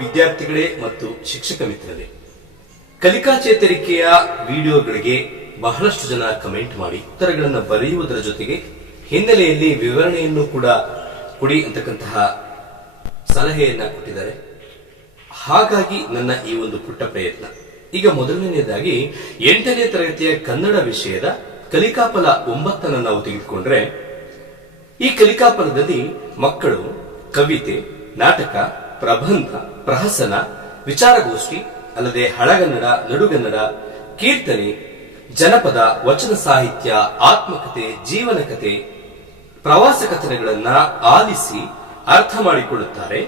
ವಿದ್ಯಾರ್ಥಿಗಳೇ ಮತ್ತು ಶಿಕ್ಷಕ ಮಿತ್ರರೇ, ಕಲಿಕಾ ಚೇತರಿಕೆಯ ವಿಡಿಯೋಗಳಿಗೆ ಬಹಳಷ್ಟು ಜನ ಕಮೆಂಟ್ ಮಾಡಿ ಉತ್ತರಗಳನ್ನು ಬರೆಯುವುದರ ಜೊತೆಗೆ ಹಿನ್ನೆಲೆಯಲ್ಲಿ ವಿವರಣೆಯನ್ನು ಕೂಡ ಕೊಡಿ ಅಂತಕ್ಕಂತಹ ಸಲಹೆಯನ್ನ ಕೊಟ್ಟಿದ್ದಾರೆ. ಹಾಗಾಗಿ ನನ್ನ ಈ ಒಂದು ಪುಟ್ಟ ಪ್ರಯತ್ನ. ಈಗ ಮೊದಲನೆಯದಾಗಿ 8ನೇ ತರಗತಿಯ ಕನ್ನಡ ವಿಷಯದ ಕಲಿಕಾಫಲ 9 ನಾವು ತೆಗೆದುಕೊಂಡ್ರೆ, ಈ ಕಲಿಕಾಫಲದಲ್ಲಿ ಮಕ್ಕಳು ಕವಿತೆ, ನಾಟಕ, ಪ್ರಬಂಧ, ಪ್ರಹಸನ, ವಿಚಾರಗೋಷ್ಠಿ ಅಲ್ಲದೆ ಹಳಗನ್ನಡ, ನಡುಗನ್ನಡ, ಕೀರ್ತನೆ, ಜನಪದ, ವಚನ ಸಾಹಿತ್ಯ, ಆತ್ಮಕಥೆ, ಜೀವನ ಕಥೆ, ಪ್ರವಾಸ ಕಥನಗಳನ್ನ ಆಲಿಸಿ ಅರ್ಥ ಮಾಡಿಕೊಳ್ಳುತ್ತಾರೆ.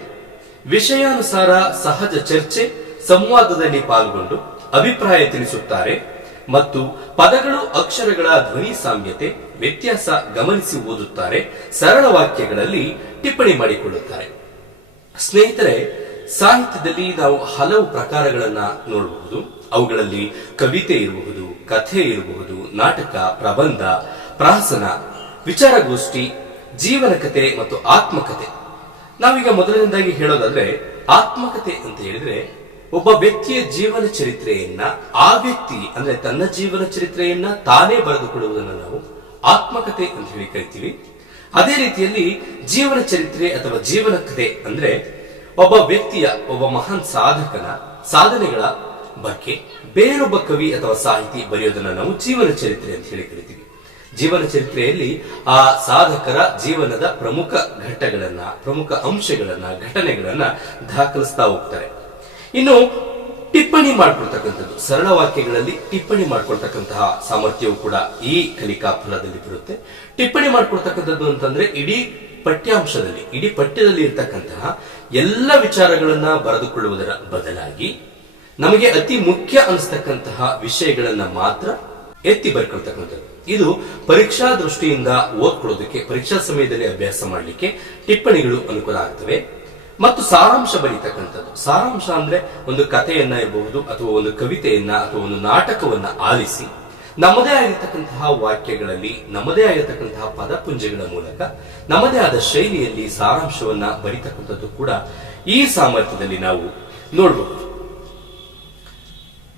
ವಿಷಯಾನುಸಾರ ಸಹಜ ಚರ್ಚೆ, ಸಂವಾದದಲ್ಲಿ ಪಾಲ್ಗೊಂಡು ಅಭಿಪ್ರಾಯ ತಿಳಿಸುತ್ತಾರೆ ಮತ್ತು ಪದಗಳು, ಅಕ್ಷರಗಳ ಧ್ವನಿ ಸಾಮ್ಯತೆ, ವ್ಯತ್ಯಾಸ ಗಮನಿಸಿ ಓದುತ್ತಾರೆ. ಸರಳ ವಾಕ್ಯಗಳಲ್ಲಿ ಟಿಪ್ಪಣಿ ಮಾಡಿಕೊಳ್ಳುತ್ತಾರೆ. ಸ್ನೇಹಿತರೆ, ಸಾಹಿತ್ಯದಲ್ಲಿ ನಾವು ಹಲವು ಪ್ರಕಾರಗಳನ್ನ ನೋಡಬಹುದು. ಅವುಗಳಲ್ಲಿ ಕವಿತೆ ಇರಬಹುದು, ಕಥೆ ಇರಬಹುದು, ನಾಟಕ, ಪ್ರಬಂಧ, ಪ್ರಹಸನ, ವಿಚಾರಗೋಷ್ಠಿ, ಜೀವನ ಕಥೆ ಮತ್ತು ಆತ್ಮಕಥೆ. ನಾವೀಗ ಮೊದಲನೇದಾಗಿ ಹೇಳೋದಾದ್ರೆ, ಆತ್ಮಕಥೆ ಅಂತ ಹೇಳಿದ್ರೆ ಒಬ್ಬ ವ್ಯಕ್ತಿಯ ಜೀವನ ಚರಿತ್ರೆಯನ್ನ ಆ ವ್ಯಕ್ತಿ ಅಂದ್ರೆ ತನ್ನ ಜೀವನ ಚರಿತ್ರೆಯನ್ನ ತಾನೇ ಬರೆದುಕೊಳ್ಳುವುದನ್ನು ನಾವು ಆತ್ಮಕಥೆ ಅಂತ ಹೇಳಿ ಕರಿತೀವಿ. ಅದೇ ರೀತಿಯಲ್ಲಿ ಜೀವನ ಚರಿತ್ರೆ ಅಥವಾ ಜೀವನ ಕಥೆ ಅಂದ್ರೆ ಒಬ್ಬ ವ್ಯಕ್ತಿಯ, ಒಬ್ಬ ಮಹಾನ್ ಸಾಧಕನ ಸಾಧನೆಗಳ ಬಗ್ಗೆ ಬೇರೊಬ್ಬ ಕವಿ ಅಥವಾ ಸಾಹಿತಿ ಬರೆಯೋದನ್ನ ನಾವು ಜೀವನ ಚರಿತ್ರೆ ಅಂತ ಹೇಳಿ ಕರಿತೀವಿ. ಜೀವನ ಚರಿತ್ರೆಯಲ್ಲಿ ಆ ಸಾಧಕರ ಜೀವನದ ಪ್ರಮುಖ ಘಟ್ಟಗಳನ್ನ, ಪ್ರಮುಖ ಅಂಶಗಳನ್ನ, ಘಟನೆಗಳನ್ನ ದಾಖಲಿಸ್ತಾ ಹೋಗ್ತಾರೆ. ಇನ್ನು ಟಿಪ್ಪಣಿ ಮಾಡ್ಕೊಳ್ತಕ್ಕಂಥದ್ದು, ಸರಳ ವಾಕ್ಯಗಳಲ್ಲಿ ಟಿಪ್ಪಣಿ ಮಾಡ್ಕೊಳ್ತಕ್ಕಂತಹ ಸಾಮರ್ಥ್ಯವು ಕೂಡ ಈ ಕಲಿಕಾ ಫಲದಲ್ಲಿ ಬರುತ್ತೆ. ಟಿಪ್ಪಣಿ ಮಾಡ್ಕೊಳ್ತಕ್ಕಂಥದ್ದು ಅಂತಂದ್ರೆ ಇಡೀ ಪಠ್ಯಾಂಶದಲ್ಲಿ, ಇಡೀ ಪಠ್ಯದಲ್ಲಿ ಇರ್ತಕ್ಕಂತಹ ಎಲ್ಲ ವಿಚಾರಗಳನ್ನ ಬರೆದುಕೊಳ್ಳುವುದರ ಬದಲಾಗಿ ನಮಗೆ ಅತಿ ಮುಖ್ಯ ಅನಿಸ್ತಕ್ಕಂತಹ ವಿಷಯಗಳನ್ನ ಮಾತ್ರ ಎತ್ತಿ ಬರ್ಕೊಳ್ತಕ್ಕಂಥದ್ದು. ಇದು ಪರೀಕ್ಷಾ ದೃಷ್ಟಿಯಿಂದ ಓದ್ಕೊಳ್ಳೋದಕ್ಕೆ, ಪರೀಕ್ಷಾ ಸಮಯದಲ್ಲಿ ಅಭ್ಯಾಸ ಮಾಡಲಿಕ್ಕೆ ಟಿಪ್ಪಣಿಗಳು ಅನುಕೂಲ ಆಗ್ತವೆ. ಮತ್ತು ಸಾರಾಂಶ ಬರೀತಕ್ಕಂಥದ್ದು. ಸಾರಾಂಶ ಅಂದ್ರೆ ಒಂದು ಕಥೆಯನ್ನ ಇರಬಹುದು, ಅಥವಾ ಒಂದು ಕವಿತೆಯನ್ನ ಅಥವಾ ಒಂದು ನಾಟಕವನ್ನ ಆಲಿಸಿ ನಮ್ಮದೇ ಆಗಿರ್ತಕ್ಕಂತಹ ವಾಕ್ಯಗಳಲ್ಲಿ, ನಮ್ಮದೇ ಆಗಿರ್ತಕ್ಕಂತಹ ಪದಪುಂಜಗಳ ಮೂಲಕ, ನಮ್ಮದೇ ಆದ ಶೈಲಿಯಲ್ಲಿ ಸಾರಾಂಶವನ್ನ ಬರೀತಕ್ಕಂಥದ್ದು ಕೂಡ ಈ ಸಾಮರ್ಥ್ಯದಲ್ಲಿ ನಾವು ನೋಡಬಹುದು.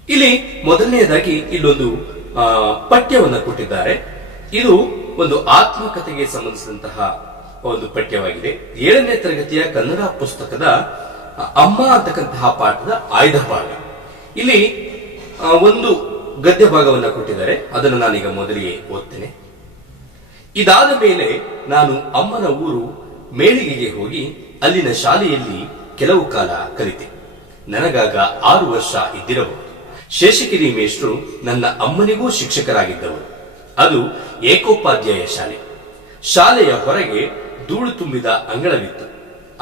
ಇಲ್ಲಿ ಮೊದಲನೆಯದಾಗಿ ಇಲ್ಲೊಂದು ಪಠ್ಯವನ್ನ ಕೊಟ್ಟಿದ್ದಾರೆ. ಇದು ಒಂದು ಆತ್ಮಕಥೆಗೆ ಸಂಬಂಧಿಸಿದಂತಹ ಒಂದು ಪಠ್ಯವಾಗಿದೆ. 7ನೇ ತರಗತಿಯ ಕನ್ನಡ ಪುಸ್ತಕದ ಅಮ್ಮ ಅಂತಕ್ಕಂತಹ ಪಾಠದ ಆಯ್ದ ಭಾಗ. ಇಲ್ಲಿ ಒಂದು ಗದ್ಯ ಭಾಗವನ್ನ ಕೊಟ್ಟಿದ್ದಾರೆ. ಅದನ್ನು ನಾನೀಗ ಮೊದಲಿಗೆ ಓದ್ತೇನೆ. ಇದಾದ ಮೇಲೆ ನಾನು ಅಮ್ಮನ ಊರು ಮೇಳಿಗೆಗೆ ಹೋಗಿ ಅಲ್ಲಿನ ಶಾಲೆಯಲ್ಲಿ ಕೆಲವು ಕಾಲ ಕಲಿತೆ. ನನಗಾಗ 6 ವರ್ಷ ಇದ್ದಿರಬಹುದು. ಶೇಷಗಿರಿ ಮೇಷ್ಟ್ರು ನನ್ನ ಅಮ್ಮನಿಗೂ ಶಿಕ್ಷಕರಾಗಿದ್ದವರು. ಅದು ಏಕೋಪಾಧ್ಯಾಯ ಶಾಲೆ. ಶಾಲೆಯ ಹೊರಗೆ ಧೂಳು ತುಂಬಿದ ಅಂಗಳವಿತ್ತು.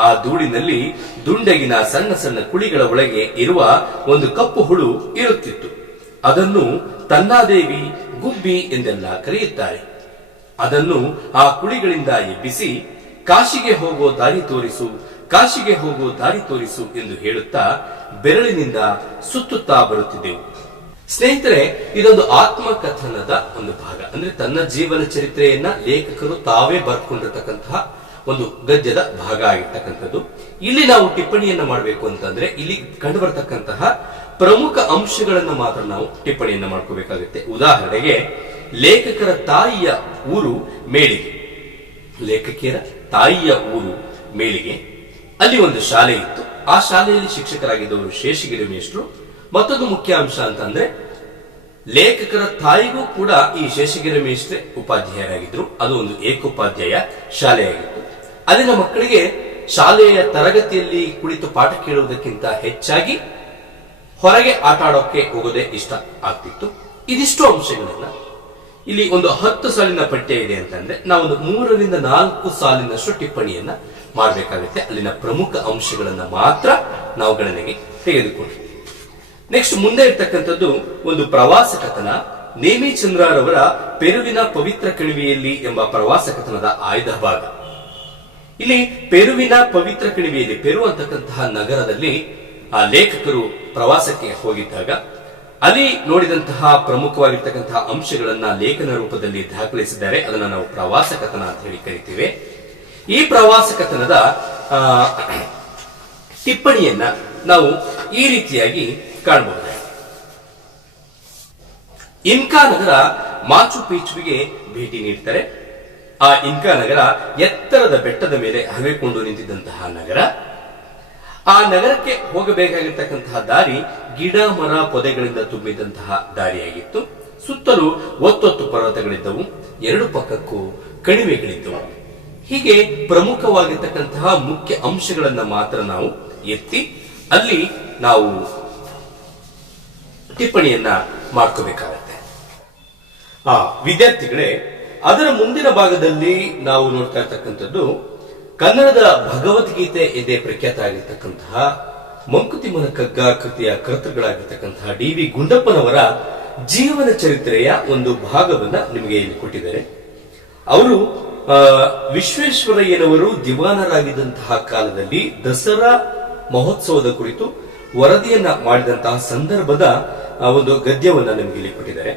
ಆ ಧೂಳಿನಲ್ಲಿ ದುಂಡಗಿನ ಸಣ್ಣ ಸಣ್ಣ ಕುಳಿಗಳ ಒಳಗೆ ಇರುವ ಒಂದು ಕಪ್ಪು ಹುಳು ಇರುತ್ತಿತ್ತು. ಅದನ್ನು ತನ್ನಾದೇವಿ, ಗುಬ್ಬಿ ಎಂದೆಲ್ಲ ಕರೆಯುತ್ತಾರೆ. ಅದನ್ನು ಆ ಕುಳಿಗಳಿಂದ ಎಬ್ಬಿಸಿ ಕಾಶಿಗೆ ಹೋಗೋ ದಾರಿ ತೋರಿಸು, ಕಾಶಿಗೆ ಹೋಗೋ ದಾರಿ ತೋರಿಸು ಎಂದು ಹೇಳುತ್ತಾ ಬೆರಳಿನಿಂದ ಸುತ್ತುತ್ತಾ ಬರುತ್ತಿದ್ದೆವು. ಸ್ನೇಹಿತರೆ, ಇದೊಂದು ಆತ್ಮಕಥನದ ಒಂದು ಭಾಗ. ಅಂದ್ರೆ ತನ್ನ ಜೀವನ ಚರಿತ್ರೆಯನ್ನ ಲೇಖಕರು ತಾವೇ ಬರ್ಕೊಂಡಿರ್ತಕ್ಕಂತಹ ಒಂದು ಗದ್ಯದ ಭಾಗ ಆಗಿರ್ತಕ್ಕಂಥದ್ದು. ಇಲ್ಲಿ ನಾವು ಟಿಪ್ಪಣಿಯನ್ನ ಮಾಡಬೇಕು ಅಂತಂದ್ರೆ ಇಲ್ಲಿ ಕಂಡು ಬರತಕ್ಕಂತಹ ಪ್ರಮುಖ ಅಂಶಗಳನ್ನು ಮಾತ್ರ ನಾವು ಟಿಪ್ಪಣಿಯನ್ನ ಮಾಡ್ಕೋಬೇಕಾಗುತ್ತೆ. ಉದಾಹರಣೆಗೆ, ಲೇಖಕರ ತಾಯಿಯ ಊರು ಮೇಳಿಗೆ. ಲೇಖಕಿಯರ ತಾಯಿಯ ಊರು ಮೇಳಿಗೆ. ಅಲ್ಲಿ ಒಂದು ಶಾಲೆ ಇತ್ತು. ಆ ಶಾಲೆಯಲ್ಲಿ ಶಿಕ್ಷಕರಾಗಿದ್ದವರು ಶೇಷಗಿರಿ ಮೇಷ್ಟ್ರು. ಮತ್ತೊಂದು ಮುಖ್ಯ ಅಂಶ ಅಂತಂದ್ರೆ, ಲೇಖಕರ ತಾಯಿಗೂ ಕೂಡ ಈ ಶೇಷಗಿರಿ ಮೇಷ್ಟ್ರೆ ಉಪಾಧ್ಯಾಯರಾಗಿದ್ರು. ಅದು ಒಂದು ಏಕೋಪಾಧ್ಯಾಯ ಶಾಲೆಯಾಗಿತ್ತು. ಅಲ್ಲಿನ ಮಕ್ಕಳಿಗೆ ಶಾಲೆಯ ತರಗತಿಯಲ್ಲಿ ಕುಳಿತು ಪಾಠ ಕೇಳುವುದಕ್ಕಿಂತ ಹೆಚ್ಚಾಗಿ ಹೊರಗೆ ಆಟ ಆಡೋಕೆ ಹೋಗೋದೇ ಇಷ್ಟ ಆಗ್ತಿತ್ತು. ಇದಿಷ್ಟು ಅಂಶಗಳನ್ನ ಇಲ್ಲಿ ಒಂದು 10 ಸಾಲಿನ ಪಠ್ಯ ಇದೆ ಅಂತಂದ್ರೆ ನಾವೊಂದು 3 ರಿಂದ 4 ಸಾಲಿನಷ್ಟು ಟಿಪ್ಪಣಿಯನ್ನ ಮಾಡಬೇಕಾಗುತ್ತೆ. ಅಲ್ಲಿನ ಪ್ರಮುಖ ಅಂಶಗಳನ್ನ ಮಾತ್ರ ನಾವು ಗಣನೆಗೆ ತೆಗೆದುಕೊಂಡು ನೆಕ್ಸ್ಟ್ ಮುಂದೆ ಇರ್ತಕ್ಕಂಥದ್ದು ಒಂದು ಪ್ರವಾಸ ಕಥನ. ನೇಮಿಚಂದ್ರರವರ ಪೆರುವಿನ ಪವಿತ್ರ ಕಣಿವೆಯಲ್ಲಿ ಎಂಬ ಪ್ರವಾಸ ಕಥನದ ಆಯ್ದ ಭಾಗ. ಇಲ್ಲಿ ಪೆರುವಿನ ಪವಿತ್ರ ಕಣಿವೆಯಲ್ಲಿ, ಪೆರು ಅಂತಕ್ಕಂತಹ ನಗರದಲ್ಲಿ ಆ ಲೇಖಕರು ಪ್ರವಾಸಕ್ಕೆ ಹೋಗಿದ್ದಾಗ ಅಲ್ಲಿ ನೋಡಿದಂತಹ ಪ್ರಮುಖವಾಗಿರ್ತಕ್ಕಂತಹ ಅಂಶಗಳನ್ನ ಲೇಖನ ರೂಪದಲ್ಲಿ ದಾಖಲಿಸಿದ್ದಾರೆ. ಅದನ್ನ ನಾವು ಪ್ರವಾಸ ಕಥನ ಅಂತ ಹೇಳಿ ಕರಿತೀವಿ. ಈ ಪ್ರವಾಸ ಕಥನದ ಟಿಪ್ಪಣಿಯನ್ನ ನಾವು ಈ ರೀತಿಯಾಗಿ ಕಾಣಬಹುದು. ಇನ್ಕಾ ನಗರ ಮಾಚು ಪಿಚ್ಚುವಿಗೆ ಭೇಟಿ ನೀಡ್ತಾರೆ. ಆ ಇನ್ಕಾ ನಗರ ಎತ್ತರದ ಬೆಟ್ಟದ ಮೇಲೆ ಹರವಿಕೊಂಡು ನಿಂತಿದ್ದಂತಹ ನಗರ. ಆ ನಗರಕ್ಕೆ ಹೋಗಬೇಕಾಗಿರ್ತಕ್ಕಂತಹ ದಾರಿ ಗಿಡ ಮರ ಪೊದೆಗಳಿಂದ ತುಂಬಿದಂತಹ ದಾರಿಯಾಗಿತ್ತು. ಸುತ್ತಲೂ ಒತ್ತೊತ್ತು ಪರ್ವತಗಳಿದ್ದವು, ಎರಡು ಪಕ್ಕಕ್ಕೂ ಕಣಿವೆಗಳಿದ್ದವು. ಹೀಗೆ ಪ್ರಮುಖವಾಗಿರ್ತಕ್ಕಂತಹ ಮುಖ್ಯ ಅಂಶಗಳನ್ನ ಮಾತ್ರ ನಾವು ಎತ್ತಿ ಅಲ್ಲಿ ನಾವು ಟಿಪ್ಪಣಿಯನ್ನ ಮಾಡ್ಕೋಬೇಕಾಗತ್ತೆ. ವಿದ್ಯಾರ್ಥಿಗಳೇ, ಅದರ ಮುಂದಿನ ಭಾಗದಲ್ಲಿ ನಾವು ನೋಡ್ತಾ ಇರ್ತಕ್ಕಂಥದ್ದು ಕನ್ನಡದ ಭಗವದ್ಗೀತೆ ಎಂದೇ ಪ್ರಖ್ಯಾತ ಆಗಿರ್ತಕ್ಕಂತಹ ಮಂಕುತಿಮ್ಮನ ಕಗ್ಗ ಕೃತಿಯ ಕರ್ತೃಗಳಾಗಿರ್ತಕ್ಕಂತಹ ಡಿ.ವಿ. ಗುಂಡಪ್ಪನವರ ಜೀವನ ಚರಿತ್ರೆಯ ಒಂದು ಭಾಗವನ್ನ ನಿಮಗೆ ಇಲ್ಲಿ ಕೊಟ್ಟಿದ್ದಾರೆ. ಅವರು ವಿಶ್ವೇಶ್ವರಯ್ಯನವರು ದಿವಾನರಾಗಿದ್ದಂತಹ ಕಾಲದಲ್ಲಿ ದಸರಾ ಮಹೋತ್ಸವದ ಕುರಿತು ವರದಿಯನ್ನ ಮಾಡಿದಂತಹ ಸಂದರ್ಭದ ಒಂದು ಗದ್ಯವನ್ನ ನಿಮಗೆ ಇಲ್ಲಿ ಕೊಟ್ಟಿದ್ದಾರೆ.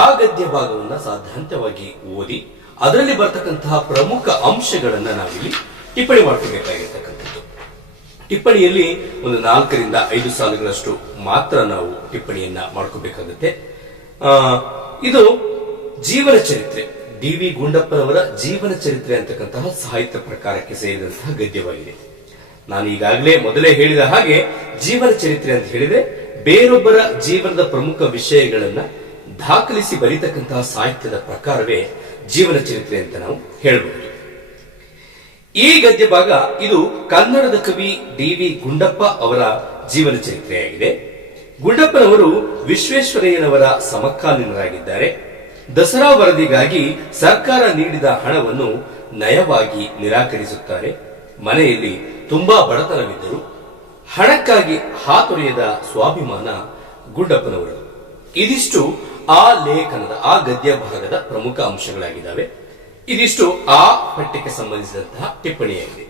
ಆ ಗದ್ಯ ಭಾಗವನ್ನ ಸಾಧಾಂತವಾಗಿ ಓದಿ ಅದರಲ್ಲಿ ಬರ್ತಕ್ಕಂತಹ ಪ್ರಮುಖ ಅಂಶಗಳನ್ನ ನಾವಿಲ್ಲಿ ಟಿಪ್ಪಣಿ ಮಾಡ್ಕೋಬೇಕಾಗಿರ್ತಕ್ಕಂಥದ್ದು. ಟಿಪ್ಪಣಿಯಲ್ಲಿ ಒಂದು 4 ರಿಂದ 5 ಸಾಲುಗಳಷ್ಟು ಮಾತ್ರ ನಾವು ಟಿಪ್ಪಣಿಯನ್ನ ಮಾಡ್ಕೋಬೇಕಾಗುತ್ತೆ. ಇದು ಜೀವನ ಚರಿತ್ರೆ, ಡಿ.ವಿ. ಗುಂಡಪ್ಪನವರ ಜೀವನ ಚರಿತ್ರೆ ಅಂತಕ್ಕಂತಹ ಸಾಹಿತ್ಯ ಪ್ರಕಾರಕ್ಕೆ ಸೇರಿದಂತಹ ಗದ್ಯವಾಗಿದೆ. ನಾನು ಈಗಾಗಲೇ ಮೊದಲೇ ಹೇಳಿದ ಹಾಗೆ ಜೀವನ ಚರಿತ್ರೆ ಅಂತ ಹೇಳಿದ್ರೆ ಬೇರೊಬ್ಬರ ಜೀವನದ ಪ್ರಮುಖ ವಿಷಯಗಳನ್ನ ದಾಖಲಿಸಿ ಬರೀತಕ್ಕಂತಹ ಸಾಹಿತ್ಯದ ಪ್ರಕಾರವೇ ಜೀವನ ಚರಿತ್ರೆ ಅಂತ ನಾವು ಹೇಳಬಹುದು. ಈ ಗದ್ಯ ಭಾಗ ಇದು ಕನ್ನಡದ ಕವಿ ಡಿ.ವಿ. ಗುಂಡಪ್ಪ ಅವರ ಜೀವನ ಚರಿತ್ರೆಯಾಗಿದೆ. ಗುಂಡಪ್ಪನವರು ವಿಶ್ವೇಶ್ವರಯ್ಯನವರ ಸಮಕಾಲೀನರಾಗಿದ್ದಾರೆ. ದಸರಾ ವರದಿಗಾಗಿ ಸರ್ಕಾರ ನೀಡಿದ ಹಣವನ್ನು ನಯವಾಗಿ ನಿರಾಕರಿಸುತ್ತಾರೆ. ಮನೆಯಲ್ಲಿ ತುಂಬಾ ಬಡತನವಿದ್ದರು. ಹಣಕ್ಕಾಗಿ ಹಾತೊರೆಯದ ಸ್ವಾಭಿಮಾನ ಗುಂಡಪ್ಪನವರು. ಇದಿಷ್ಟು ಆ ಲೇಖನದ ಆ ಗದ್ಯ ಭಾಗದ ಪ್ರಮುಖ ಅಂಶಗಳಾಗಿದ್ದಾವೆ. ಇದಿಷ್ಟು ಆ ಪಠ್ಯಕ್ಕೆ ಸಂಬಂಧಿಸಿದಂತಹ ಟಿಪ್ಪಣಿಯಾಗಿದೆ.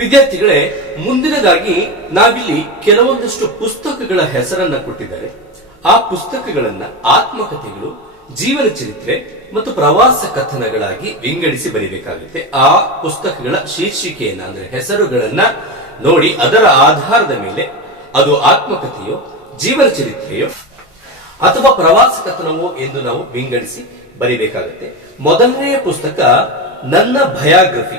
ವಿದ್ಯಾರ್ಥಿಗಳೇ, ಮುಂದಿನದಾಗಿ ನಾವಿಲ್ಲಿ ಕೆಲವೊಂದಷ್ಟು ಪುಸ್ತಕಗಳ ಹೆಸರನ್ನ ಕೊಟ್ಟಿದ್ದಾರೆ. ಆ ಪುಸ್ತಕಗಳನ್ನ ಆತ್ಮಕಥೆಗಳು, ಜೀವನ ಚರಿತ್ರೆ ಮತ್ತು ಪ್ರವಾಸ ಕಥನಗಳಾಗಿ ವಿಂಗಡಿಸಿ ಬರೀಬೇಕಾಗುತ್ತೆ. ಆ ಪುಸ್ತಕಗಳ ಶೀರ್ಷಿಕೆಯನ್ನ ಅಂದ್ರೆ ಹೆಸರುಗಳನ್ನ ನೋಡಿ ಅದರ ಆಧಾರದ ಮೇಲೆ ಅದು ಆತ್ಮಕಥೆಯೋ, ಜೀವನ ಚರಿತ್ರೆಯೋ ಅಥವಾ ಪ್ರವಾಸ ಕಥನವೋ ಎಂದು ನಾವು ವಿಂಗಡಿಸಿ ಬರೀಬೇಕಾಗುತ್ತೆ. ಮೊದಲನೆಯ ಪುಸ್ತಕ ನನ್ನ ಬಯೋಗ್ರಫಿ.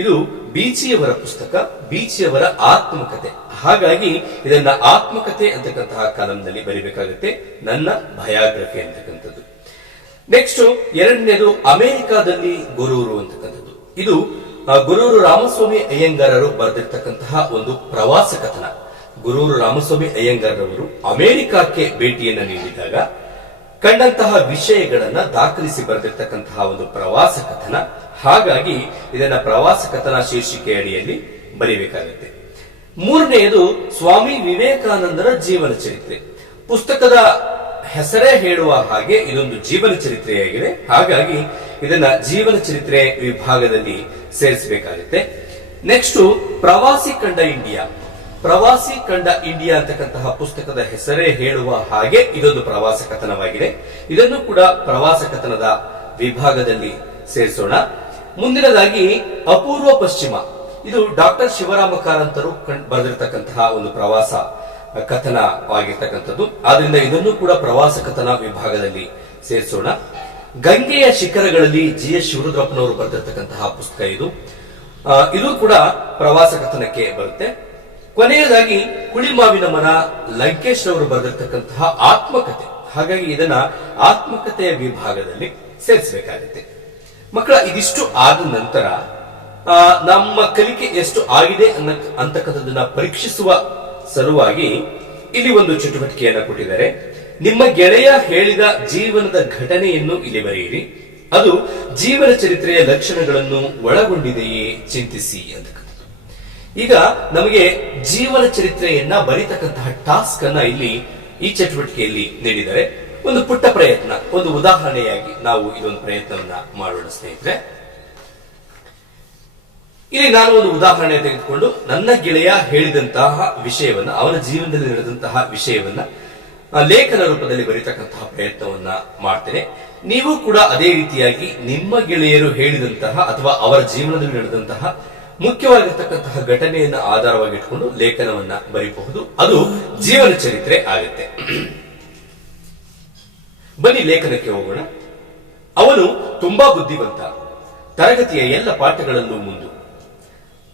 ಇದು ಬೀಚಿಯವರ ಪುಸ್ತಕ, ಬೀಚಿಯವರ ಆತ್ಮಕಥೆ. ಹಾಗಾಗಿ ಇದನ್ನ ಆತ್ಮಕಥೆ ಅಂತಕ್ಕಂತಹ ಕಾಲಂನಲ್ಲಿ ಬರೀಬೇಕಾಗುತ್ತೆ, ನನ್ನ ಬಯೋಗ್ರಫಿ ಅಂತಕ್ಕಂಥದ್ದು. ನೆಕ್ಸ್ಟ್ ಎರಡನೇದು ಅಮೆರಿಕಾದಲ್ಲಿ ಗುರೂರು ಅಂತಕ್ಕಂಥದ್ದು. ಇದು ಗುರೂರು ರಾಮಸ್ವಾಮಿ ಅಯ್ಯಂಗಾರರು ಬರೆದಿರ್ತಕ್ಕಂತಹ ಒಂದು ಪ್ರವಾಸ ಕಥನ. ಗುರೂರು ರಾಮಸ್ವಾಮಿ ಅಯ್ಯಂಗಾರರವರು ಅಮೆರಿಕಕ್ಕೆ ಭೇಟಿಯನ್ನ ನೀಡಿದಾಗ ಕಂಡಂತಹ ವಿಷಯಗಳನ್ನ ದಾಖಲಿಸಿ ಬರೆದಿರ್ತಕ್ಕಂತಹ ಒಂದು ಪ್ರವಾಸ ಕಥನ. ಹಾಗಾಗಿ ಇದನ್ನ ಪ್ರವಾಸ ಕಥನ ಶೀರ್ಷಿಕೆ ಅಡಿಯಲ್ಲಿ ಬರೀಬೇಕಾಗುತ್ತೆ. ಮೂರನೆಯದು ಸ್ವಾಮಿ ವಿವೇಕಾನಂದರ ಜೀವನ ಚರಿತ್ರೆ. ಪುಸ್ತಕದ ಹೆಸರೇ ಹೇಳುವ ಹಾಗೆ ಇದೊಂದು ಜೀವನ ಚರಿತ್ರೆಯಾಗಿದೆ. ಹಾಗಾಗಿ ಇದನ್ನ ಜೀವನ ಚರಿತ್ರೆ ವಿಭಾಗದಲ್ಲಿ ಸೇರಿಸಬೇಕಾಗುತ್ತೆ. ನೆಕ್ಸ್ಟ್ ಪ್ರವಾಸಿ ಕಂಡ ಇಂಡಿಯಾ. ಪ್ರವಾಸಿ ಕಂಡ ಇಂಡಿಯಾ ಅಂತಕ್ಕಂತಹ ಪುಸ್ತಕದ ಹೆಸರೇ ಹೇಳುವ ಹಾಗೆ ಇದೊಂದು ಪ್ರವಾಸ ಕಥನವಾಗಿದೆ. ಇದನ್ನು ಕೂಡ ಪ್ರವಾಸ ಕಥನದ ವಿಭಾಗದಲ್ಲಿ ಸೇರಿಸೋಣ. ಮುಂದಿನದಾಗಿ ಅಪೂರ್ವ ಪಶ್ಚಿಮ. ಇದು ಡಾಕ್ಟರ್ ಶಿವರಾಮ ಕಾರಂತರು ಬರೆದಿರತಕ್ಕಂತಹ ಒಂದು ಪ್ರವಾಸ ಕಥನವಾಗಿರ್ತಕ್ಕಂಥದ್ದು. ಆದ್ರಿಂದ ಇದನ್ನು ಕೂಡ ಪ್ರವಾಸ ಕಥನ ವಿಭಾಗದಲ್ಲಿ ಸೇರಿಸೋಣ. ಗಂಗೆಯ ಶಿಖರಗಳಲ್ಲಿ ಜಿ.ಎಸ್. ಶಿವರುದ್ರಪ್ಪನವರು ಬರೆದಿರತಕ್ಕಂತಹ ಪುಸ್ತಕ ಇದು. ಇದು ಕೂಡ ಪ್ರವಾಸ ಕಥನಕ್ಕೆ ಬರುತ್ತೆ. ಕೊನೆಯದಾಗಿ ಹುಳಿಮಾವಿನ ಮರ, ಲಂಕೇಶ್ ಅವರು ಬರೆದಿರ್ತಕ್ಕಂತಹ ಆತ್ಮಕಥೆ. ಹಾಗಾಗಿ ಇದನ್ನ ಆತ್ಮಕಥೆಯ ವಿಭಾಗದಲ್ಲಿ ಸೇರಿಸಬೇಕಾಗುತ್ತೆ. ಮಕ್ಕಳ, ಇದಿಷ್ಟು ಆದ ನಂತರ ನಮ್ಮ ಕಲಿಕೆ ಎಷ್ಟು ಆಗಿದೆ ಅಂತಕ್ಕಂಥದ್ದನ್ನ ಪರೀಕ್ಷಿಸುವ ಸಲುವಾಗಿ ಇಲ್ಲಿ ಒಂದು ಚಟುವಟಿಕೆಯನ್ನ ಕೊಟ್ಟಿದ್ದಾರೆ. ನಿಮ್ಮ ಗೆಳೆಯ ಹೇಳಿದ ಜೀವನದ ಘಟನೆಯನ್ನು ಇಲ್ಲಿ ಬರೆಯಿರಿ. ಅದು ಜೀವನ ಚರಿತ್ರೆಯ ಲಕ್ಷಣಗಳನ್ನು ಒಳಗೊಂಡಿದೆಯೇ ಚಿಂತಿಸಿ ಅಂತಕ್ಕಂಥದ್ದು. ಈಗ ನಮಗೆ ಜೀವನ ಚರಿತ್ರೆಯನ್ನ ಬರೀತಕ್ಕಂತಹ ಟಾಸ್ಕ್ ಅನ್ನ ಇಲ್ಲಿ ಈ ಚಟುವಟಿಕೆಯಲ್ಲಿ ನೀಡಿದರೆ ಒಂದು ಪುಟ್ಟ ಪ್ರಯತ್ನ, ಒಂದು ಉದಾಹರಣೆಯಾಗಿ ನಾವು ಇದೊಂದು ಪ್ರಯತ್ನವನ್ನ ಮಾಡೋಣ ಸ್ನೇಹಿತರೆ. ಇಲ್ಲಿ ನಾನು ಒಂದು ಉದಾಹರಣೆ ತೆಗೆದುಕೊಂಡು ನನ್ನ ಗೆಳೆಯ ಹೇಳಿದಂತಹ ವಿಷಯವನ್ನ, ಅವನ ಜೀವನದಲ್ಲಿ ನಡೆದಂತಹ ವಿಷಯವನ್ನ ಲೇಖನ ರೂಪದಲ್ಲಿ ಬರೀತಕ್ಕಂತಹ ಪ್ರಯತ್ನವನ್ನ ಮಾಡ್ತೇನೆ. ನೀವು ಕೂಡ ಅದೇ ರೀತಿಯಾಗಿ ನಿಮ್ಮ ಗೆಳೆಯರು ಹೇಳಿದಂತಹ ಅಥವಾ ಅವರ ಜೀವನದಲ್ಲಿ ನಡೆದಂತಹ ಮುಖ್ಯವಾಗಿರ್ತಕ್ಕಂತಹ ಘಟನೆಯನ್ನ ಆಧಾರವಾಗಿ ಇಟ್ಕೊಂಡು ಲೇಖನವನ್ನ ಬರೀಬಹುದು. ಅದು ಜೀವನ ಚರಿತ್ರೆ ಆಗುತ್ತೆ. ಬನ್ನಿ ಲೇಖನಕ್ಕೆ ಹೋಗೋಣ. ಅವನು ತುಂಬಾ ಬುದ್ಧಿವಂತ, ತರಗತಿಯ ಎಲ್ಲ ಪಾಠಗಳಲ್ಲೂ ಮುಂದು.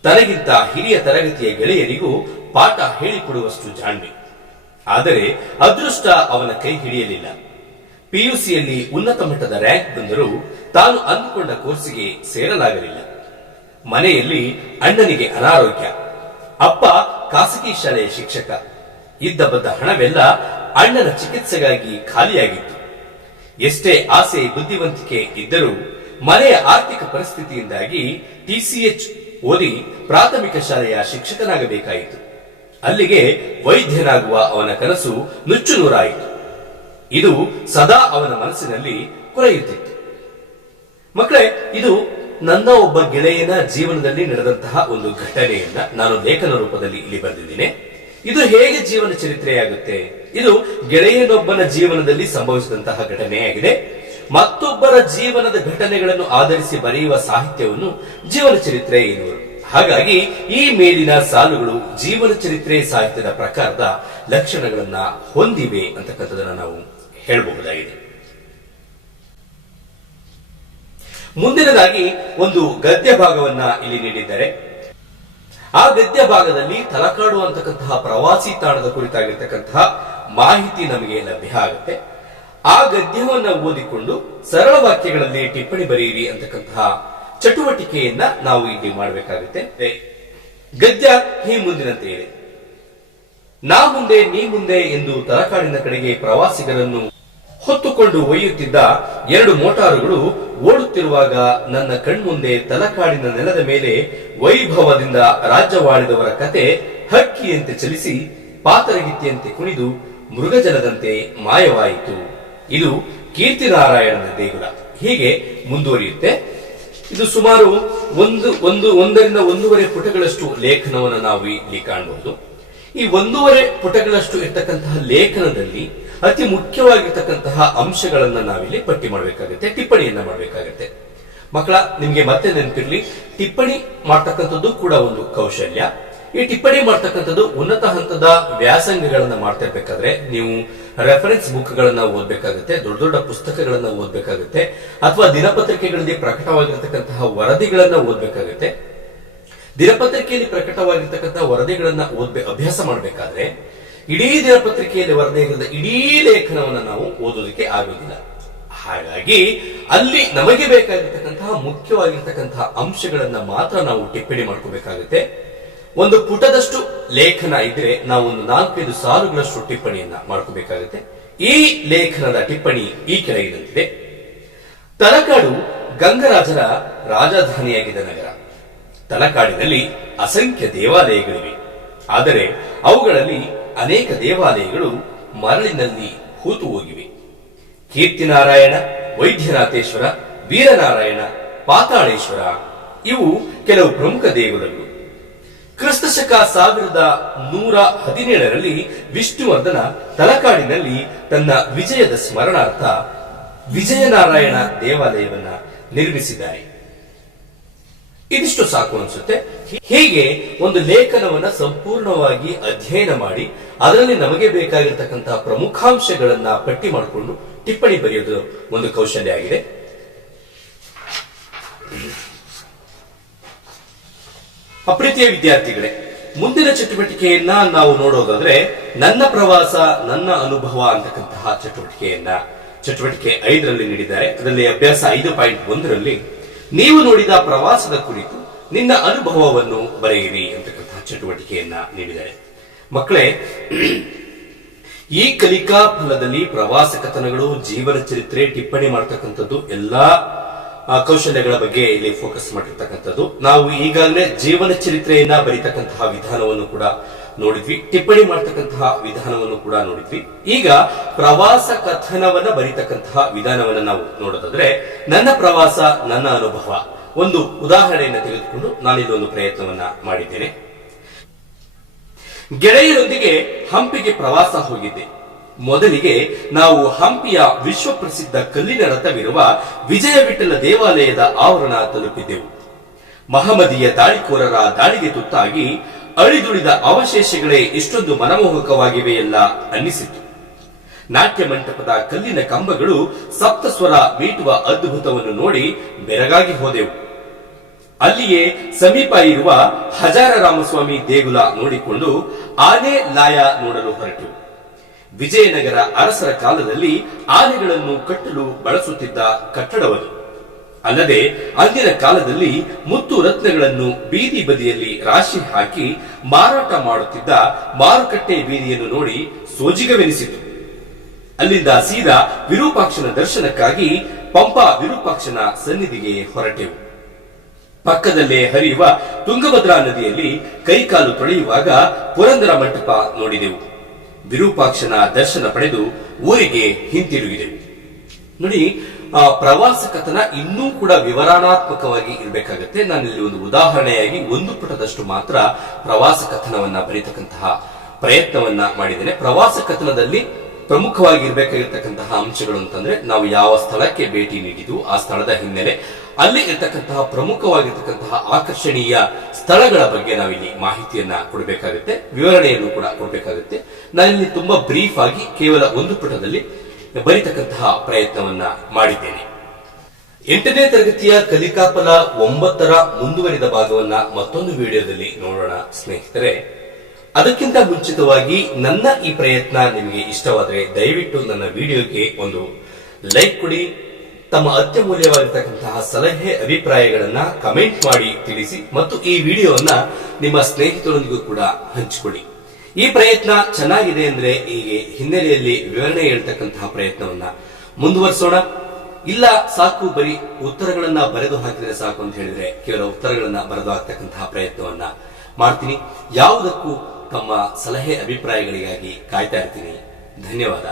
ತನಗಿಂತ ಹಿರಿಯ ತರಗತಿಯ ಗೆಳೆಯರಿಗೂ ಪಾಠ ಹೇಳಿಕೊಡುವಷ್ಟು ಜಾಣ್ಮೆ. ಆದರೆ ಅದೃಷ್ಟ ಅವನ ಕೈ ಹಿಡಿಯಲಿಲ್ಲ. ಪಿಯುಸಿಯಲ್ಲಿ ಉನ್ನತ ಮಟ್ಟದ ರ್ಯಾಂಕ್ ಬಂದರೂ ತಾನು ಅಂದುಕೊಂಡ ಕೋರ್ಸಿಗೆ ಸೇರಲಾಗಲಿಲ್ಲ. ಮನೆಯಲ್ಲಿ ಅಣ್ಣನಿಗೆ ಅನಾರೋಗ್ಯ. ಅಪ್ಪ ಖಾಸಗಿ ಶಾಲೆಯ ಶಿಕ್ಷಕ. ಇದ್ದ ಬದ್ದ ಹಣವೆಲ್ಲ ಅಣ್ಣನ ಚಿಕಿತ್ಸೆಗಾಗಿ ಖಾಲಿಯಾಗಿತ್ತು. ಎಷ್ಟೇ ಆಸೆ ಬುದ್ಧಿವಂತಿಕೆ ಇದ್ದರೂ ಮನೆಯ ಆರ್ಥಿಕ ಪರಿಸ್ಥಿತಿಯಿಂದಾಗಿ ಟಿಸಿಎಚ್ ಓದಿ ಪ್ರಾಥಮಿಕ ಶಾಲೆಯ ಶಿಕ್ಷಕನಾಗಬೇಕಾಯಿತು. ಅಲ್ಲಿಗೆ ವೈದ್ಯನಾಗುವ ಅವನ ಕನಸು ನುಚ್ಚುನೂರಾಯಿತು. ಇದು ಸದಾ ಅವನ ಮನಸ್ಸಿನಲ್ಲಿ ಕೊರೆಯುತ್ತಿತ್ತು. ಮಕ್ಕಳೇ, ಇದು ನನ್ನ ಒಬ್ಬ ಗೆಳೆಯನ ಜೀವನದಲ್ಲಿ ನಡೆದಂತಹ ಒಂದು ಘಟನೆಯನ್ನ ನಾನು ಲೇಖನ ರೂಪದಲ್ಲಿ ಇಲ್ಲಿ ಬರೆದಿದ್ದೇನೆ. ಇದು ಹೇಗೆ ಜೀವನ ಚರಿತ್ರೆಯಾಗುತ್ತೆ? ಇದು ಗೆಳೆಯನೊಬ್ಬನ ಜೀವನದಲ್ಲಿ ಸಂಭವಿಸಿದಂತಹ ಘಟನೆಯಾಗಿದೆ. ಮತ್ತೊಬ್ಬರ ಜೀವನದ ಘಟನೆಗಳನ್ನು ಆಧರಿಸಿ ಬರೆಯುವ ಸಾಹಿತ್ಯವನ್ನು ಜೀವನ ಚರಿತ್ರೆ ಎನ್ನುವರು. ಹಾಗಾಗಿ ಈ ಮೇಲಿನ ಸಾಲುಗಳು ಜೀವನ ಚರಿತ್ರೆ ಸಾಹಿತ್ಯದ ಪ್ರಕಾರದ ಲಕ್ಷಣಗಳನ್ನ ಹೊಂದಿವೆ ಅಂತಕ್ಕಂಥದನ್ನ ನಾವು ಹೇಳಬಹುದಾಗಿದೆ. ಮುಂದಿನದಾಗಿ ಒಂದು ಗದ್ಯ ಭಾಗವನ್ನ ಇಲ್ಲಿ ನೀಡಿದ್ದಾರೆ. ಆ ಗದ್ಯ ಭಾಗದಲ್ಲಿ ತಲಕಾಡು ಅಂತಕ್ಕಂತಹ ಪ್ರವಾಸಿ ತಾಣದ ಕುರಿತಾಗಿರ್ತಕ್ಕಂತಹ ಮಾಹಿತಿ ನಮಗೆ ಲಭ್ಯ ಆಗುತ್ತೆ. ಆ ಗದ್ಯವನ್ನ ಓದಿಕೊಂಡು ಸರಳ ವಾಕ್ಯಗಳಲ್ಲಿ ಟಿಪ್ಪಣಿ ಬರೆಯಿರಿ ಅಂತಕ್ಕಂತಹ ಚಟುವಟಿಕೆಯನ್ನ ನಾವು ಇಲ್ಲಿ ಮಾಡಬೇಕಾಗುತ್ತೆ. ಗದ್ಯ ಈ ಮುಂದಿನಂತೆ ಇದೆ. ನಾ ಮುಂದೆ ನೀ ಮುಂದೆ ಎಂದು ತಲಕಾಡಿನ ಕಡೆಗೆ ಪ್ರವಾಸಿಗರನ್ನು ಹೊತ್ತುಕೊಂಡು ಒಯ್ಯುತ್ತಿದ್ದ 2 ಮೋಟಾರುಗಳು ಓಡುತ್ತಿರುವಾಗ ನನ್ನ ಕಣ್ಮುಂದೆ ತಲಕಾಡಿನ ನೆಲದ ಮೇಲೆ ವೈಭವದಿಂದ ರಾಜ್ಯವಾಳಿದವರ ಕತೆ ಹಕ್ಕಿಯಂತೆ ಚಲಿಸಿ ಪಾತರಗಿತ್ತಿಯಂತೆ ಕುಣಿದು ಮೃಗಜಲದಂತೆ ಮಾಯವಾಯಿತು. ಇದು ಕೀರ್ತಿನಾರಾಯಣನ ದೇಗುಲ. ಹೀಗೆ ಮುಂದುವರಿಯುತ್ತೆ. ಇದು ಸುಮಾರು ಒಂದರಿಂದ 1.5 ಪುಟಗಳಷ್ಟು ಲೇಖನವನ್ನು ನಾವು ಇಲ್ಲಿ ಕಾಣಬಹುದು. ಈ 1.5 ಪುಟಗಳಷ್ಟು ಇರ್ತಕ್ಕಂತಹ ಲೇಖನದಲ್ಲಿ ಅತಿ ಮುಖ್ಯವಾಗಿರ್ತಕ್ಕಂತಹ ಅಂಶಗಳನ್ನ ನಾವಿಲ್ಲಿ ಪಟ್ಟಿ ಮಾಡಬೇಕಾಗುತ್ತೆ, ಟಿಪ್ಪಣಿಯನ್ನ ಮಾಡಬೇಕಾಗುತ್ತೆ. ಮಕ್ಕಳ, ನಿಮ್ಗೆ ಮತ್ತೆ ನೆನಪಿರ್ಲಿ, ಟಿಪ್ಪಣಿ ಮಾಡ್ತಕ್ಕಂಥದ್ದು ಕೂಡ ಒಂದು ಕೌಶಲ್ಯ. ಈ ಟಿಪ್ಪಣಿ ಮಾಡ್ತಕ್ಕಂಥದ್ದು ಉನ್ನತ ಹಂತದ ವ್ಯಾಸಂಗಗಳನ್ನ ಮಾಡ್ತಿರ್ಬೇಕಾದ್ರೆ ನೀವು ರೆಫರೆನ್ಸ್ ಬುಕ್ ಗಳನ್ನ ಓದ್ಬೇಕಾಗುತ್ತೆ, ದೊಡ್ಡ ದೊಡ್ಡ ಪುಸ್ತಕಗಳನ್ನ ಓದ್ಬೇಕಾಗುತ್ತೆ, ಅಥವಾ ದಿನಪತ್ರಿಕೆಗಳಲ್ಲಿ ಪ್ರಕಟವಾಗಿರ್ತಕ್ಕಂತಹ ವರದಿಗಳನ್ನ ಓದ್ಬೇಕಾಗುತ್ತೆ. ದಿನಪತ್ರಿಕೆಯಲ್ಲಿ ಪ್ರಕಟವಾಗಿರ್ತಕ್ಕಂತಹ ವರದಿಗಳನ್ನ ಅಭ್ಯಾಸ ಮಾಡಬೇಕಾದ್ರೆ ಇಡೀ ದಿನಪತ್ರಿಕೆಯಲ್ಲಿ ವರದಿಯಾಗಿದ್ದ ಇಡೀ ಲೇಖನವನ್ನು ನಾವು ಓದೋದಕ್ಕೆ ಆಗೋದಿಲ್ಲ. ಹಾಗಾಗಿ ಅಲ್ಲಿ ನಮಗೆ ಬೇಕಾಗಿರ್ತಕ್ಕಂತಹ ಮುಖ್ಯವಾಗಿರ್ತಕ್ಕಂತಹ ಅಂಶಗಳನ್ನ ಮಾತ್ರ ನಾವು ಟಿಪ್ಪಣಿ ಮಾಡ್ಕೋಬೇಕಾಗುತ್ತೆ. ಒಂದು ಪುಟದಷ್ಟು ಲೇಖನ ಇದ್ರೆ ನಾವು ಒಂದು 4-5 ಸಾಲುಗಳಷ್ಟು ಟಿಪ್ಪಣಿಯನ್ನ ಮಾಡ್ಕೋಬೇಕಾಗುತ್ತೆ. ಈ ಲೇಖನದ ಟಿಪ್ಪಣಿ ಈ ಕೆಳಗಿನಂತಿದೆ. ತಲಕಾಡು ಗಂಗರಾಜರ ರಾಜಧಾನಿಯಾಗಿದ್ದ ನಗರ. ತಲಕಾಡಿನಲ್ಲಿ ಅಸಂಖ್ಯ ದೇವಾಲಯಗಳಿವೆ. ಆದರೆ ಅವುಗಳಲ್ಲಿ ಅನೇಕ ದೇವಾಲಯಗಳು ಮರಳಿನಲ್ಲಿ ಹೂತು ಹೋಗಿವೆ. ಕೀರ್ತಿನಾರಾಯಣ, ವೈದ್ಯನಾಥೇಶ್ವರ, ವೀರನಾರಾಯಣ, ಪಾತಾಳೇಶ್ವರ ಇವು ಕೆಲವು ಪ್ರಮುಖ ದೇಗುಲಗಳು. ಕ್ರಿಸ್ತಶಕ 1117ರಲ್ಲಿ ವಿಷ್ಣುವರ್ಧನ ತಲಕಾಡಿನಲ್ಲಿ ತನ್ನ ವಿಜಯದ ಸ್ಮರಣಾರ್ಥ ವಿಜಯನಾರಾಯಣ ದೇವಾಲಯವನ್ನ ನಿರ್ಮಿಸಿದ್ದಾರೆ. ಇದಿಷ್ಟು ಸಾಕು ಅನ್ಸುತ್ತೆ. ಹೀಗೆ ಒಂದು ಲೇಖನವನ್ನ ಸಂಪೂರ್ಣವಾಗಿ ಅಧ್ಯಯನ ಮಾಡಿ ಅದರಲ್ಲಿ ನಮಗೆ ಬೇಕಾಗಿರ್ತಕ್ಕಂತಹ ಪ್ರಮುಖಾಂಶಗಳನ್ನ ಪಟ್ಟಿ ಮಾಡಿಕೊಂಡು ಟಿಪ್ಪಣಿ ಬರೆಯೋದು ಒಂದು ಕೌಶಲ್ಯ ಆಗಿದೆ. ಅಪ್ರೀತಿಯ ವಿದ್ಯಾರ್ಥಿಗಳೇ, ಮುಂದಿನ ಚಟುವಟಿಕೆಯನ್ನ ನಾವು ನೋಡೋದಾದ್ರೆ ನನ್ನ ಪ್ರವಾಸ ನನ್ನ ಅನುಭವ ಅಂತಕ್ಕಂತಹ ಚಟುವಟಿಕೆ 5ರಲ್ಲಿ ನೀಡಿದ್ದಾರೆ. ಅದರಲ್ಲಿ ಅಭ್ಯಾಸ 5.1ರಲ್ಲಿ ನೀವು ನೋಡಿದ ಪ್ರವಾಸದ ಕುರಿತು ನಿನ್ನ ಅನುಭವವನ್ನು ಬರೆಯಿರಿ ಅಂತಕ್ಕಂತಹ ಚಟುವಟಿಕೆಯನ್ನ ನೀಡಿದ್ದಾರೆ. ಮಕ್ಕಳೇ, ಈ ಕಲಿಕಾ ಫಲದಲ್ಲಿ ಪ್ರವಾಸ ಕಥನಗಳು, ಜೀವನ ಚರಿತ್ರೆ, ಟಿಪ್ಪಣಿ ಮಾಡತಕ್ಕಂಥದ್ದು ಎಲ್ಲಾ ಕೌಶಲ್ಯಗಳ ಬಗ್ಗೆ ಇಲ್ಲಿ ಫೋಕಸ್ ಮಾಡಿರ್ತಕ್ಕಂಥದ್ದು. ನಾವು ಈಗಾಗಲೇ ಜೀವನ ಚರಿತ್ರೆಯನ್ನ ಬರೀತಕ್ಕಂತಹ ವಿಧಾನವನ್ನು ಕೂಡ ನೋಡಿದ್ವಿ, ಟಿಪ್ಪಣಿ ಮಾಡತಕ್ಕಂತಹ ವಿಧಾನವನ್ನು ಕೂಡ ನೋಡಿದ್ವಿ. ಈಗ ಪ್ರವಾಸ ಕಥನವನ್ನ ಬರೀತಕ್ಕಂತಹ ವಿಧಾನವನ್ನ ನಾವು ನೋಡೋದಾದ್ರೆ, ನನ್ನ ಪ್ರವಾಸ ನನ್ನ ಅನುಭವ ಒಂದು ಉದಾಹರಣೆಯನ್ನು ತೆಗೆದುಕೊಂಡು ನಾನಿಲ್ಲೊಂದು ಪ್ರಯತ್ನವನ್ನ ಮಾಡಿದ್ದೇನೆ. ಗೆಳೆಯರೊಂದಿಗೆ ಹಂಪಿಗೆ ಪ್ರವಾಸ ಹೋಗಿದ್ದೆ. ಮೊದಲಿಗೆ ನಾವು ಹಂಪಿಯ ವಿಶ್ವ ಪ್ರಸಿದ್ಧ ಕಲ್ಲಿನ ರಥವಿರುವ ವಿಜಯ ವಿಠಲ ದೇವಾಲಯದ ಆವರಣ ತಲುಪಿದ್ದೆವು. ಮಹಮ್ಮದೀಯ ದಾಳಿಕೋರರ ದಾಳಿಗೆ ತುತ್ತಾಗಿ ಅಳಿದುಳಿದ ಅವಶೇಷಗಳೇ ಇಷ್ಟೊಂದು ಮನಮೋಹಕವಾಗಿವೆಯಲ್ಲ ಅನ್ನಿಸಿತು. ನಾಟ್ಯ ಮಂಟಪದ ಕಲ್ಲಿನ ಕಂಬಗಳು ಸಪ್ತಸ್ವರ ಮೀಟುವ ಅದ್ಭುತವನ್ನು ನೋಡಿ ಬೆರಗಾಗಿ ಹೋದೆವು. ಅಲ್ಲಿಯೇ ಸಮೀಪ ಇರುವ ಹಜಾರರಾಮಸ್ವಾಮಿ ದೇಗುಲ ನೋಡಿಕೊಂಡು ಆನೆ ಲಾಯ ನೋಡಲು ಹೊರಟು. ವಿಜಯನಗರ ಅರಸರ ಕಾಲದಲ್ಲಿ ಆನೆಗಳನ್ನು ಕಟ್ಟಲು ಬಳಸುತ್ತಿದ್ದ ಕಟ್ಟಡವದು. ಅಲ್ಲದೆ ಅಂದಿನ ಕಾಲದಲ್ಲಿ ಮುತ್ತು ರತ್ನಗಳನ್ನು ಬೀದಿ ಬದಿಯಲ್ಲಿ ರಾಶಿ ಹಾಕಿ ಮಾರಾಟ ಮಾಡುತ್ತಿದ್ದ ಮಾರುಕಟ್ಟೆ ಬೀದಿಯನ್ನು ನೋಡಿ ಸೋಜಿಗವೆನಿಸಿತು. ಅಲ್ಲಿಂದ ಸೀದಾ ವಿರೂಪಾಕ್ಷನ ದರ್ಶನಕ್ಕಾಗಿ ಪಂಪಾ ವಿರೂಪಾಕ್ಷನ ಸನ್ನಿಧಿಗೆ ಹೊರಟೆವು. ಪಕ್ಕದಲ್ಲೇ ಹರಿಯುವ ತುಂಗಭದ್ರಾ ನದಿಯಲ್ಲಿ ಕೈಕಾಲು ತೊಳೆಯುವಾಗ ಪುರಂದರ ಮಂಟಪ ನೋಡಿದೆವು. ವಿರೂಪಾಕ್ಷನ ದರ್ಶನ ಪಡೆದು ಊರಿಗೆ ಹಿಂತಿರುಗಿದೆವು. ನೋಡಿ, ಪ್ರವಾಸ ಕಥನ ಇನ್ನೂ ಕೂಡ ವಿವರಣಾತ್ಮಕವಾಗಿ ಇರಬೇಕಾಗತ್ತೆ. ನಾನಿಲ್ಲಿ ಒಂದು ಉದಾಹರಣೆಯಾಗಿ ಒಂದು ಪುಟದಷ್ಟು ಮಾತ್ರ ಪ್ರವಾಸ ಕಥನವನ್ನ ಬರೀತಕ್ಕಂತಹ ಪ್ರಯತ್ನವನ್ನ ಮಾಡಿದ್ದೇನೆ. ಪ್ರವಾಸ ಕಥನದಲ್ಲಿ ಪ್ರಮುಖವಾಗಿ ಇರಬೇಕಾಗಿರ್ತಕ್ಕಂತಹ ಅಂಶಗಳು ಅಂತಂದ್ರೆ ನಾವು ಯಾವ ಸ್ಥಳಕ್ಕೆ ಭೇಟಿ ನೀಡಿದ್ವು, ಆ ಸ್ಥಳದ ಹಿನ್ನೆಲೆ, ಅಲ್ಲಿ ಇರತಕ್ಕಂತಹ ಪ್ರಮುಖವಾಗಿರ್ತಕ್ಕಂತಹ ಆಕರ್ಷಣೀಯ ಸ್ಥಳಗಳ ಬಗ್ಗೆ ನಾವಿಲ್ಲಿ ಮಾಹಿತಿಯನ್ನ ಕೊಡಬೇಕಾಗುತ್ತೆ, ವಿವರಣೆಯನ್ನು ಕೂಡ ಕೊಡಬೇಕಾಗುತ್ತೆ. ನಾನಿಲ್ಲಿ ತುಂಬಾ ಬ್ರೀಫ್ ಆಗಿ ಕೇವಲ ಒಂದು ಪುಟದಲ್ಲಿ ಬರೀತಕ್ಕಂತಹ ಪ್ರಯತ್ನವನ್ನ ಮಾಡಿದ್ದೇನೆ. 8ನೇ ತರಗತಿಯ ಕಲಿಕಾಫಲ 9ರ ಮುಂದುವರಿದ ಭಾಗವನ್ನ ಮತ್ತೊಂದು ವಿಡಿಯೋದಲ್ಲಿ ನೋಡೋಣ ಸ್ನೇಹಿತರೆ. ಅದಕ್ಕಿಂತ ಮುಂಚಿತವಾಗಿ ನನ್ನ ಈ ಪ್ರಯತ್ನ ನಿಮಗೆ ಇಷ್ಟವಾದರೆ ದಯವಿಟ್ಟು ನನ್ನ ವಿಡಿಯೋಗೆ ಒಂದು ಲೈಕ್ ಕೊಡಿ. ತಮ್ಮ ಅತ್ಯಮೂಲ್ಯವಾಗಿರ್ತಕ್ಕಂತಹ ಸಲಹೆ ಅಭಿಪ್ರಾಯಗಳನ್ನ ಕಮೆಂಟ್ ಮಾಡಿ ತಿಳಿಸಿ ಮತ್ತು ಈ ವಿಡಿಯೋವನ್ನ ನಿಮ್ಮ ಸ್ನೇಹಿತರೊಂದಿಗೂ ಕೂಡ ಹಂಚಿಕೊಡಿ. ಈ ಪ್ರಯತ್ನ ಚೆನ್ನಾಗಿದೆ ಅಂದ್ರೆ ಹೀಗೆ ಹಿನ್ನೆಲೆಯಲ್ಲಿ ವಿವರಣೆ ಹೇಳ್ತಕ್ಕಂತಹ ಪ್ರಯತ್ನವನ್ನ ಮುಂದುವರಿಸೋಣ. ಇಲ್ಲ ಸಾಕು ಬರೀ ಉತ್ತರಗಳನ್ನ ಬರೆದು ಹಾಕಿದ್ರೆ ಸಾಕು ಅಂತ ಹೇಳಿದ್ರೆ ಕೇವಲ ಉತ್ತರಗಳನ್ನ ಬರೆದು ಹಾಕ್ತಕ್ಕಂತಹ ಪ್ರಯತ್ನವನ್ನ ಮಾಡ್ತೀನಿ. ಯಾವುದಕ್ಕೂ ತಮ್ಮ ಸಲಹೆ ಅಭಿಪ್ರಾಯಗಳಿಗಾಗಿ ಕಾಯ್ತಾ ಇರ್ತೀನಿ. ಧನ್ಯವಾದ.